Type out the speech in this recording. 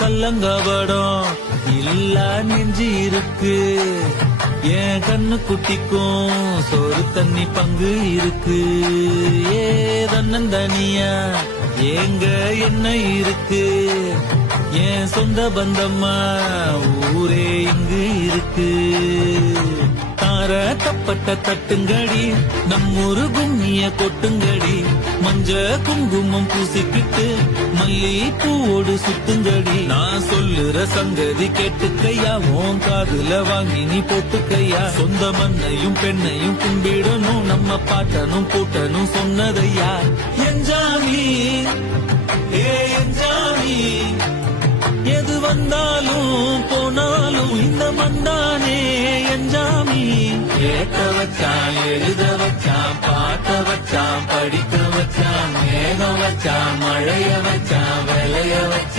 கல்லங்கபடம் இல்ல நெஞ்சு இருக்கு. என் கண்ணு குட்டிக்கும் சோறு தண்ணி பங்கு இருக்கு. ஏ தன்னந்தனியா ஏங்க என்ன இருக்கு. என் சொந்த பந்தம்மா ஊரே இங்கு இருக்கு. தார தப்பட்ட தட்டுங்கடி நம்மொரு கும்மிய கொட்டுங்கடி. மஞ்ச குங்குமம் பூசிக்கிட்டு மல்லி பூவோடு சுத்துங்கடி. நான் சொல்லுற சங்கதி கேட்டுக்கையா, உன் காதுல வாங்கி நீ போட்டுக்கையா. சொந்த மண்ணையும் பெண்ணையும் கும்பிடணும், நம்ம பாட்டனும் கூட்டனும் சொன்னதையா. என்ஜாமி ஏ என்ஜாமி, எது வந்தாலும் போனாலும் இந்த மண்டானே என்ஜாமி. கேட்க வச்சான், எழுத வச்சான், பாட்ட வச்சான், படிக்க வச்சான், மேகம் வச்சான், மழைய வச்சான், விளைய வச்சான்.